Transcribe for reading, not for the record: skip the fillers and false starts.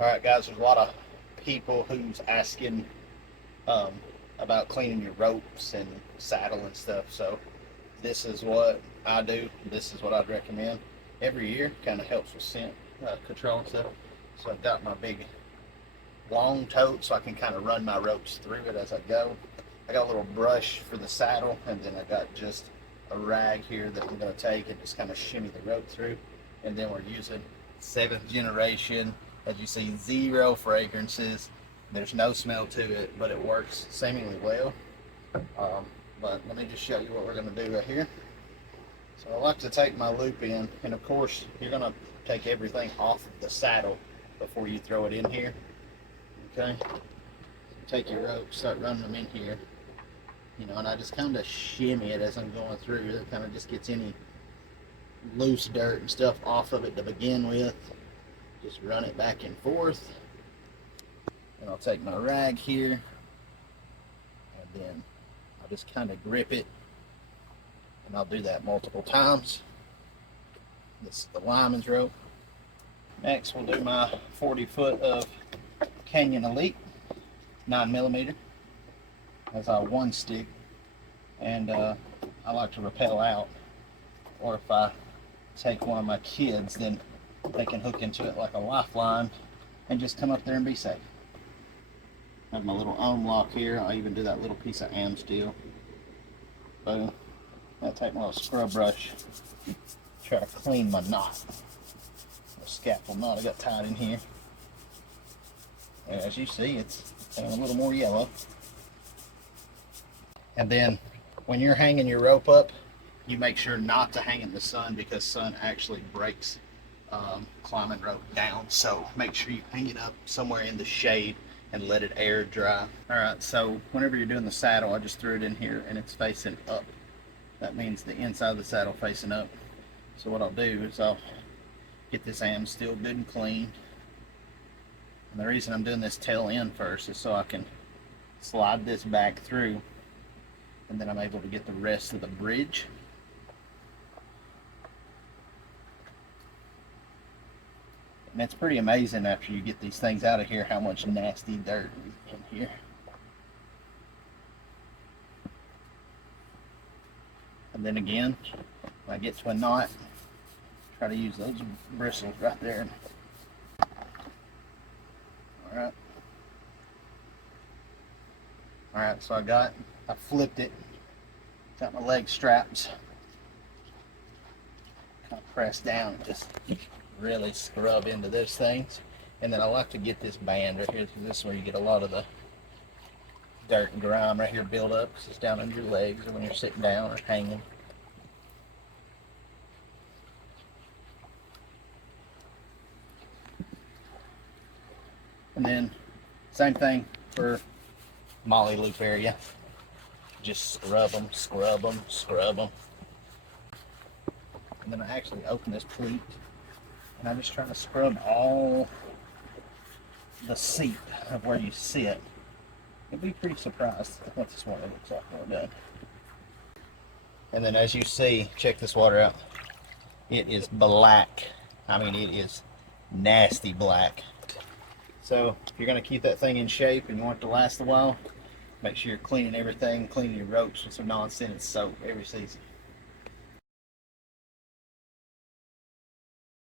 All right, guys, there's a lot of people who's asking um, about cleaning your ropes and saddle and stuff. So this is what I do. This is what I'd recommend. Every year kind of helps with scent control and stuff. So I've got my big long tote so I can kind of run my ropes through it as I go. I got a little brush for the saddle, and then I got just a rag here that I'm going to take and just kind of shimmy the rope through. And then we're using 7th generation. As you see, 0 fragrances. There's no smell to it, but it works seemingly well. But let me just show you what we're going to do right here. So I like to take my loop in, and of course you're going to take everything off of the saddle before you throw it in here. Okay, so take your rope, start running them in here, and I just kind of shimmy it as I'm going through. It kind of just gets any loose dirt and stuff off of it to begin with. Just run it back and forth, and I'll take my rag here, and then I'll just kind of grip it, and I'll do that multiple times. This is the Lyman's rope. Next, we'll do my 40 foot of Canyon Elite 9mm as our one stick, and I like to rappel out, or if I take one of my kids, then they can hook into it like a lifeline and just come up there and be safe. I have my little ohm lock here. I'll even do that little piece of am steel. Boom. I'll take my little scrub brush, try to clean my knot. A scalpel knot I got tied in here. And as you see, it's a little more yellow. And then when you're hanging your rope up, you make sure not to hang in the sun, because sun actually breaks climbing rope down. So make sure you hang it up somewhere in the shade and let it air dry. All right, so whenever you're doing the saddle, I just threw it in here and it's facing up. That means the inside of the saddle facing up. So what I'll do is I'll get this am still good and clean. And the reason I'm doing this tail end first is so I can slide this back through, and then I'm able to get the rest of the bridge. And it's pretty amazing after you get these things out of here how much nasty dirt is in here. And then again, when I get to a knot, try to use those bristles right there. Alright. Alright, so I flipped it, got my leg straps, kind of press down and just really scrub into those things. And then I like to get this band right here, because this is where you get a lot of the dirt and grime right here build up, because it's down under your legs or when you're sitting down or hanging. And then same thing for molly loop area. Just scrub them, scrub them, scrub them. And then I actually open this pleat, and I'm just trying to scrub all the seat of where you sit. You'll be pretty surprised at what this water looks like when we're done. And then as you see, check this water out. It is black. I mean, it is nasty black. So if you're going to keep that thing in shape and you want it to last a while, make sure you're cleaning everything, cleaning your ropes with some non-scented soap every season.